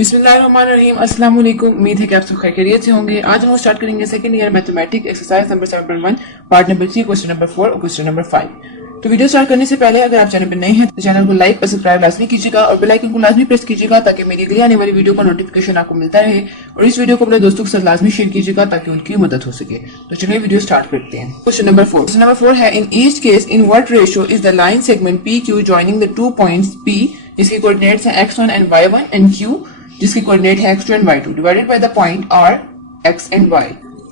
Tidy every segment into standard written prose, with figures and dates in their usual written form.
बिस्मिल्लाहिर्रहमानिर्रहीम। अस्सलाम वालेकुम। उम्मीद है कि आप सब खैरियत से होंगे। आज हम स्टार्ट करेंगे second year mathematics exercise number 7.1 part number 3 question number 4 और क्वेश्चन नंबर 5। तो वीडियो स्टार्ट करने से पहले अगर आप चैनल पर नए हैं तो चैनल को लाइक और सब्सक्राइब लाजमी कीजिएगा और बेल आइकन को लाजमी प्रेस कीजिएगा ताकि मेरी अगली आने वाली वीडियो का नोटिफिकेशन आपको मिलता रहे। और इस वीडियो को अपने दोस्तों के साथ लाजमी शेयर कीजिएगा ताकि उनकी मदद हो सके। तो चलिए वीडियो स्टार्ट करते हैं। Question number 4। क्वेश्चन नंबर 4 है, in each case in what ratio is the line segment P Q joining the 2 points P जिसके कोऑर्डिनेट्स हैं x1 and y1 and q जिसकी कोऑर्डिनेट है x2 and y2 divided by the point r x and y।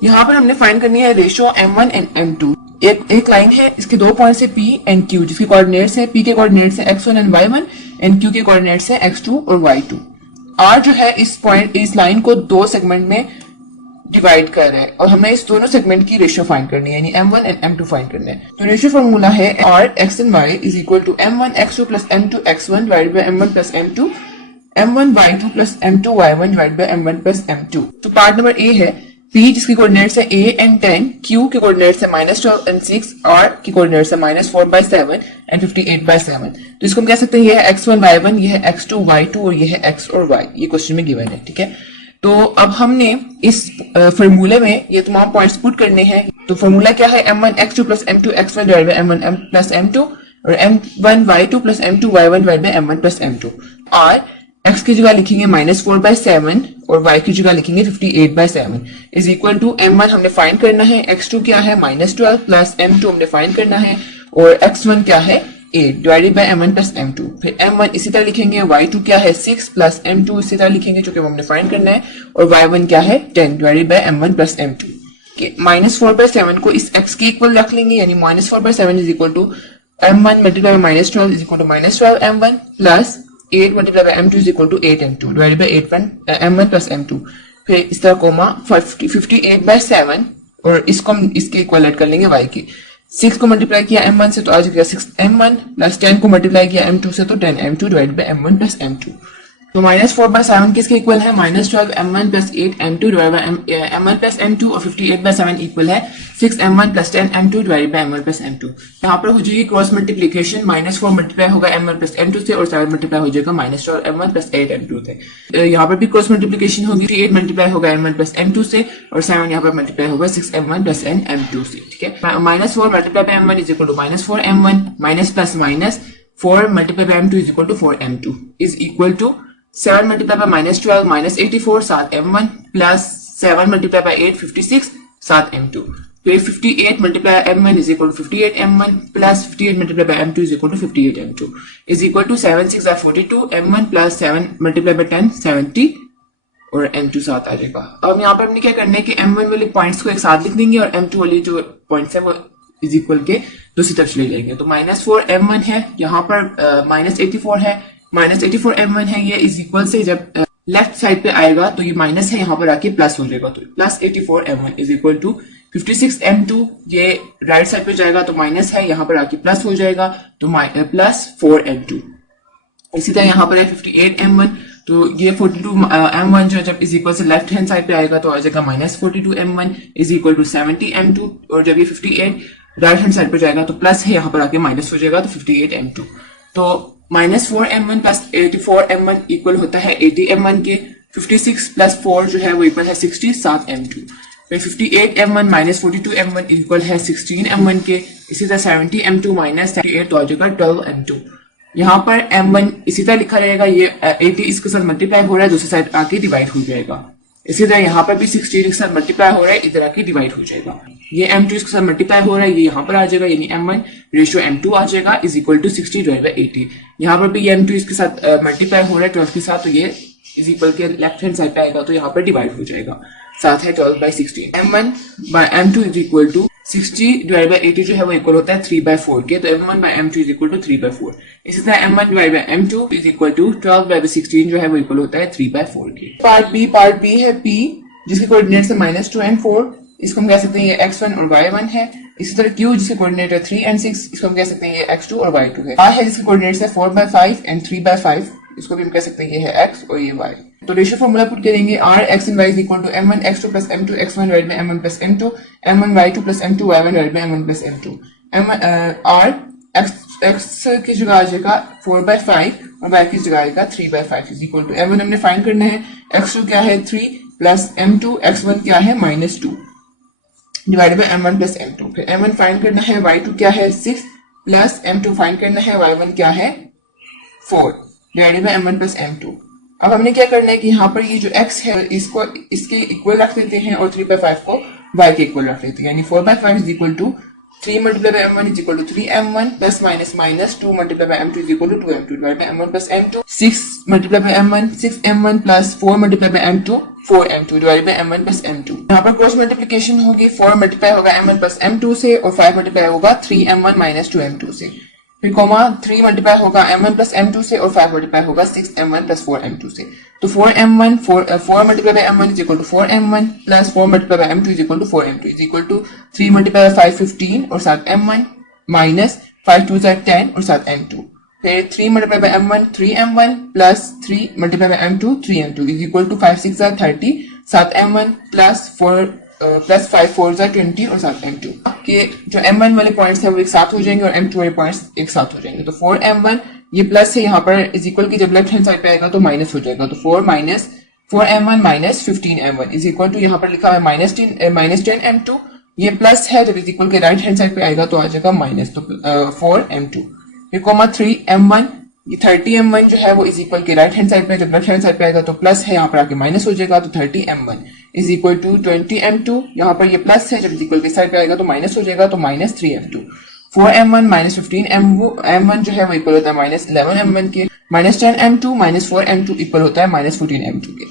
यहाँ पर हमने find करनी है ratio m1 and m2। एक लाइन है, इसके दो पॉइंट्स है p एंड q जिसके कोऑर्डिनेट्स है, p के कोऑर्डिनेट्स है x1 and y1 and q के कोऑर्डिनेट्स है x2 और y2। r जो है इस लाइन को दो सेगमेंट में डिवाइड कर रहे हैं और हमें इस दोनों सेगमेंट की रेशियो फाइंड करनी है, यानी m1 एंड m2 फाइंड करना है। तो रेशियो फॉर्मूला है r x and y is equal to m1 x2 plus m2 x1 divided by m1 plus m2 m1 y2 plus m2 y1 divided by m1 plus m2। तो part number A है, p जिसकी coordinates है a and 10, q के coordinates है -12 and 6, r की coordinates है -4/7 and 58/7। तो इसको हम कह सकते हैं ये है x1 y1, ये है x2 y2 और ये है x और y। ये क्वेश्चन में गिवन है, ठीक है। तो अब हमने इस फॉर्मूले में ये तमाम पॉइंट्स पुट करने हैं। तो फॉर्मूला क्या है, m1 x2 plus m2 x1 divided by m1 plus m2 और m1 y2 plus m2 y1 divided by m1 plus m2। r x की जगह लिखेंगे -4/7 और y की जगह लिखेंगे 58/7 इज इक्वल टू m1 हमने फाइंड करना है, x2 क्या है -12 प्लस m2 हमने फाइंड करना है और x1 क्या है 8 divided by m1 plus m2। फिर m1 इसी तरह लिखेंगे, y2 क्या है 6 प्लस m2 इसी तरह लिखेंगे जो कि हमने फाइंड करना है और y1 क्या है 10 divided by m1 plus m2। -4/7 को इस x के इक्वल रख लेंगे, यानी -4/7 is equal to m1 multiply by -12 is equal to -12 m1 plus 8 multiply by m2 is equal to 8 m2 divided by m1 plus m2। फिर इस तरह कोमा 58/7 और इसको हम इसके इक्वल ऐड कर लेंगे y की। 6 को मल्टीप्लाई किया m1 से तो आ जाएगा 6m1 प्लस 10 को मल्टीप्लाई किया m2 से तो 10m2 divided by m1 plus m2। तो -4/7 किसके इक्वल है, -12 m1 plus 8 m2 divided by m1 plus m2 और 58/7 इक्वल है 6m1 plus 10 m2 divided by m1 plus m2। यहाँ पर हो जाएगी क्रॉस मल्टीप्लिकेशन, -4 मल्टीप्लाई होगा m1 प्लस m2 से और 7 मल्टीप्लाई हो जाएगा -12 m1 प्लस 8 m2 से। यहाँ पर भी क्रॉस मल्टीप्लिकेशन होगी, 8 मल्टीप्लाई होगा m1 प्लस m2 से और 7 यहाँ पर मल्टीप्लाई होगा 6m1 प्लस m2 से, ठीक है। -4 multiply by m1 is equal to -4m1 minus plus minus 4 multiply by m2 is equal to 4m2 is equal to 7 multiply by -12 -84 7m1 plus 7 multiply by 8 56 7m2। फिर 58 multiply m1 is equal to 58m1 plus 58 multiply by m2 is equal to 58m2 is equal to 7 6 42 m1 plus 7 multiply by 10 70 और m2 साथ आ जाएगा। अब यहाँ पर हमने क्या करना है कि m1 वाले पॉइंट्स को एक साथ लिख देंगे और m2 वाली जो पॉइंट्स है वो इज इक्वल के दूसरी तरफ चले जाएंगे। तो -4m1 है, यहाँ पर -84 है, -84 m1 है, ये इज इक्वल से जब लेफ्ट साइड पे आएगा तो ये माइनस है, यहाँ पर आके प्लस हो जाएगा। तो +84 m1 is equal to 56 m2, ये राइट साइड पे जाएगा तो माइनस है, यहाँ पर आके प्लस हो जाएगा तो +4 m2। इसी तरह यहाँ पर है 58 m1, तो ये 42 m1 जो जब इज इक्वल से लेफ्ट हैंड साइड पे आएगा तो आ जाएगा -42 m1 is equal to 70 m2 और जब ये 58 राइट हैंड साइड पे जाएगा तो प्लस है, यहाँ पर आके माइनस हो जाएगा तो 58 m2। तो -4 m1 प्लस 84 m1 इक्वल होता है 80 m1 के। 56 प्लस 4 जो है वो इक्वल है 60 7 m2। फिर 58 m1 माइनस 42 m1 इक्वल है 16 m1 के। इसी तरह 70 m2 माइनस 38 तो आ जाएगा 12 m2। यहाँ पर m1 इसी तरह लिखा रहेगा, ये 80 इसके साथ मल्टीप्लाई हो रहा है, दूसरी साइड आके डिवाइड हो जाएगा। इसी तरह यहाँ पर भी 16 के साथ मल्टीप्लाई हो रहा है, इधर आके डिवाइड हो जाएगा। ये m2 इसके साथ मल्टीप्लाई हो रहा है, ये यहाँ पर आ जाएगा, यानी m1 रेशियो m2 आ जाएगा is equal to 60 divide by 80। यहाँ पर भी ये m2 इसके साथ मल्टीप्लाई हो रहा है 12 के साथ, तो ये इज इक्वल के लेफ्ट हैंड साइड पे आएगा तो यहाँ पर डिवाइड हो जाएगा, साथ है 12/16। m1 by m2 is equal to 60 divide by 80 जो है वो इक्वल होता है 3/4 के, तो m1 by m2 is equal to 3/4। इसी तरह m1 divide by m2 is equal to 12/16 जो है वो इक्वल होता है 3/4 के। पार्ट बी है p जिसके कोऑर्डिनेट्स है -2 एंड 4, इसको हम कह सकते हैं ये x1 और y1 है। इसी तरह q जिसके कोऑर्डिनेट है 3 एंड 6, इसको हम कह सकते हैं ये x2 और y2 है। r है जिसके कोऑर्डिनेट्स है 4/5 एंड 3/5, इसको भी हम कह सकते हैं ये है x और ये y। तो रेशियो फॉर्मूला पुट करेंगे, r x and y is equal to m1 x2 plus m2 x1 divide by m1 plus m2 m1 y2 plus m2 y1 divide by m1 plus m2। r x की जगह आ जाएगा 4/5 और y की जगह आएगा 3/5 is equal to m1 हमने find करना है। x2 क्या है 3 प्लस m2, x1 क्या है -2 divided by m1 plus m2। फिर m1 फाइंड करना है, y2 क्या है 6 प्लस m2 फाइंड करना है, y1 क्या है 4 divided by m1 plus m2। अब हमने क्या करना है कि यहाँ पर ये जो x है इसको इसके इक्वल रख देते हैं और 3/5 को y के इक्वल रख देते हैं, यानी 4/5 is equal to 3 multiply by m1 is equal to 3m1 plus minus 2 multiply by m2 is equal to 2m2 divide by m1 plus m2। 6 multiply by m1 6m1 plus 4 multiply by m2 4m2 divide by m1 plus m2। यहाँ पर cross multiplication होगी, 4 multiply होगा m1 plus m2 से और 5 multiply होगा 3m1 minus 2m2 से। फिर comma 3 multiply होगा m1 प्लस m2 से और 5 मल्टीप्लाई होगा 6m1 प्लस 4m2 से। तो 4m1 4 multiply by m1 is equal to 4m1 plus 4 multiply by m2 is equal to 4m2 is equal to 3 multiply by 5 15 और साथ m1 माइनस 5 2 10 और साथ m2। फिर 3 multiply by m1 3m1 plus 3 multiply by m2 3m2 is equal to 5 6 30 साथ m1 plus 4 plus 5 4 20 और साथ m2 के जो m1 वाले पॉइंट्स हैं वो एक साथ हो जाएंगे और m2 वाले पॉइंट्स एक साथ हो जाएंगे। तो 4m1 ये प्लस है यहाँ पर इज इक्वल की जब लेफ्ट हैंड साइड पे आएगा तो माइनस हो जाएगा, तो 4m1 minus 15m1 is equal to यहाँ पर लिखा है माइनस 10m2। ये प्लस है, जब इज इक्वल के राइट हैंड साइड पे आएगा तो आ जाएगा माइनस, तो 4m2। फिर कॉमा 3m1 ये 30m1 जो है वो इज इक्वल के राइट हैंड साइड पे, जब लेफ्ट हैंड साइड पे आएगा तो प्लस है, यहाँ पर आके माइनस हो जाएगा, तो 30m1 is equal to 20m2। यहाँ पर ये प्लस है, जब इज इक्वल के साइड पे आएगा तो माइनस हो जाएगा, तो minus 3m2। 4m1 minus 15m1 जो है वो इक्वल होता है माइनस 11m1 के। Minus 10m2 minus 4m2 equal होता है माइनस 14m2 के।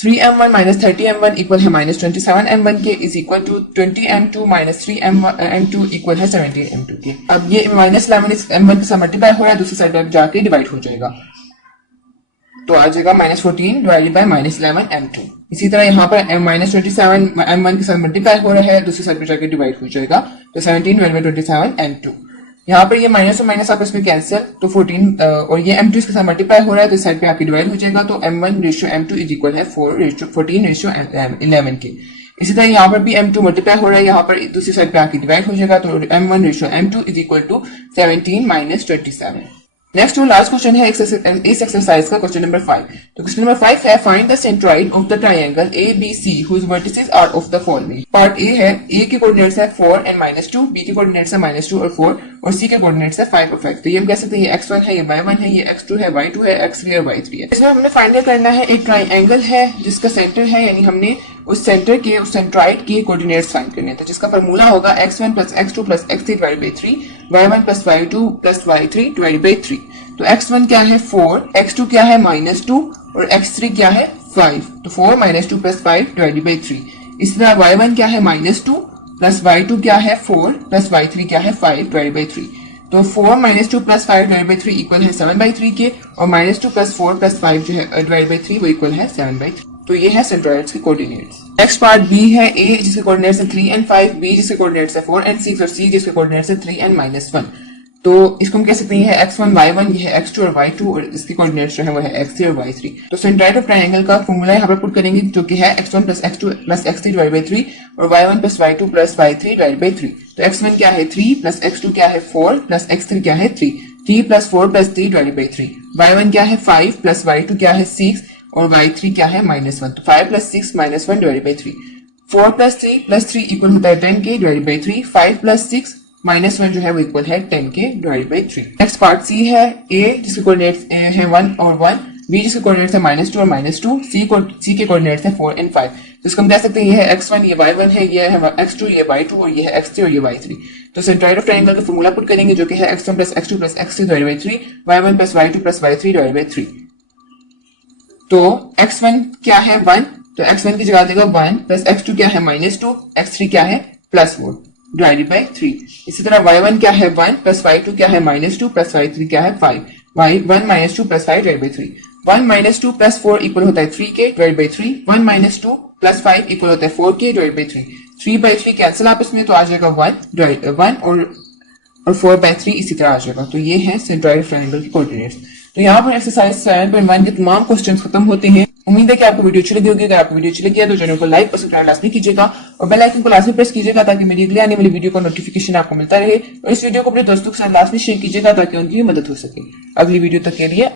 3m1 माइनस 30m1 इक्वल है माइनस 27m1 के is equal to 20m2 minus 3m2 equal है 17m2 के। अब ये माइनस 11 इस m1 के साथ मल्टीप्लाई हो रहा है, दूसरी साइड पर जाके डिवाइड हो जाएगा, तो आ जाएगा minus 14 divided by minus 11m2। इसी तरह यहाँ पर माइनस 27m1 के साथ मल्टीप्लाई हो रहा है, दूसरी साइड पर जाके डिवाइड हो जाएगा, तो 17 डिवाइडेड बाय 27m2। यहाँ पर ये माइनस और माइनस आपस में कैंसिल, तो 14 और ये m2 इसके साथ मल्टीप्लाई हो रहा है तो इस साइड पे आपकी डिवाइड हो जाएगा, तो m1 ratio m2 is equal है 14 रेशियो 11 के। इसी तरह यहाँ पर भी m2 मल्टीप्लाई हो रहा है, यहाँ पर दूसरी साइड पे आके डिवाइड हो जाएगा, तो m1 ratio m2 is equal to 17 minus 27। Next और लास्ट क्वेश्चन है इस एक्सरसाइज का क्वेश्चन नंबर 5। तो क्वेश्चन नंबर 5 है find the centroid of the triangle ABC whose vertices are of the following। Part A है, ए के कोऑर्डिनेट्स है 4 and -2, B के कोऑर्डिनेट्स है -2 और 4 और सी के कोऑर्डिनेट्स है 5 और 5। तो ये हम कह सकते हैं ये x1 है, ये y1 है, ये x2 है, y2 है, x3 और y3 है। इसमें हमने फाइंड करना है एक ट्रायंगल है जिसका सेंटर है, यानी हमने उस सेंटर के उस सेंट्रॉइड के कोऑर्डिनेट्स फाइंड करने हैं। तो जिसका फार्मूला होगा x1 plus x2 plus x3 divided by 3, y1 plus y2 plus y3 divided by 3। तो x1 क्या है 4, x2 क्या है -2 और x3 क्या है 5। तो 4 - 2 प्लस 5 डिवाइडेड बाय 3। इस तरह y1 क्या है -2 प्लस y2 क्या है 4 प्लस y3 क्या है 5 डिवाइडेड बाय 3। तो 4 - 2 प्लस 5 डिवाइडेड बाय 3 इक्वल है 7/3 के, और -2 प्लस 4 प्लस 5 जो है डिवाइडेड बाय 3 वो इक्वल है 7/3। तो ये है सेंट्रॉइड्स के कोऑर्डिनेट्स। नेक्स्ट पार्ट बी है, ए जिसके कोऑर्डिनेट्स है 3 and 5, बी जिसके कोऑर्डिनेट्स है 4 and 6 और सी जिसके कोऑर्डिनेट्स है 3 and -1। तो इसको हम कह सकते हैं x1 y1, ये है x2 और y2 और इसके कोऑर्डिनेट्स जो है वो है x3 और y3। तो सेंट्रॉइड ऑफ ट्रायंगल का फॉर्मूला यहाँ पर पुट करेंगे जो कि है x1 plus x2 plus x3 divided by 3 और y1 plus y2 plus y3 divided by 3। तो x1 क्या है 3 प्लस x2 क्या है 4 प्लस x3 क्या है 3, 3 plus 4 plus 3 divided by 3। y1 क्या है 5 प्लस y2 क्या है 6 और y3 क्या है -1। तो 5 plus 6 -1 divided by 3। 4 plus 3 equal होता है 10 के डिवाइडेड बाय 3। 5 प्लस 6 -1 जो है वो इक्वल है 10 के divided by 3। Next part C है, ए जिसके कोऑर्डिनेट्स है 1 और 1, बी जिसके कोऑर्डिनेट्स है -2 और -2, सी के कोऑर्डिनेट्स है 4 and 5। तो इसको हम कह सकते हैं ये है x1, ये y1 है, ये है x2, ये y2 और ये है x3 और ये y3। तो सेंट्रॉइड ऑफ ट्रायंगल का फॉर्मूला पुट करेंगे जो कि है x1 plus x2 plus x3 divided by 3, y1 plus y2 plus y3 divided by 3। तो x1 क्या है 1, तो x1 की जगह देगा 1 प्लस x2 क्या है -2, x3 क्या है +4 डिवाइडेड बाय 3। इसी तरह y1 क्या है 1 प्लस y2 क्या है -2 प्लस y3 क्या है 5, y1 - 2 plus 5 divided by 3। 1 - 2 plus 4 equal होता है 3 के डिवाइडेड बाय 3। 1 - 2 प्लस 5 इक्वल होता है 4 के डिवाइडेड बाय 3। 3/3 कैंसिल आपस में, तो आ जाएगा 1 और 4/3 इसी तरह आ जाएगा। तो ये है सेंट्रॉइड ट्रायंगल के कोऑर्डिनेट्स। तो यहाँ पर एक्सरसाइज 7.1 के तमाम क्वेश्चंस खत्म होते हैं। उम्मीद है कि आपको वीडियो अच्छी लगी होगी। अगर आपको वीडियो अच्छी लगी है तो चैनल को लाइक और सब्सक्राइब लाजमी कीजिएगा और बेल आइकन को लाजमी प्रेस कीजिएगा ताकि मेरी अगली आने वाली वीडियो का नोटिफिकेशन आपको मिलता रहे। और इस वीडियो को अपने दोस्तों के साथ लाजमी शेयर कीजिएगा ताकि उनकी भी मदद हो सके। अगली वीडियो तक के लिए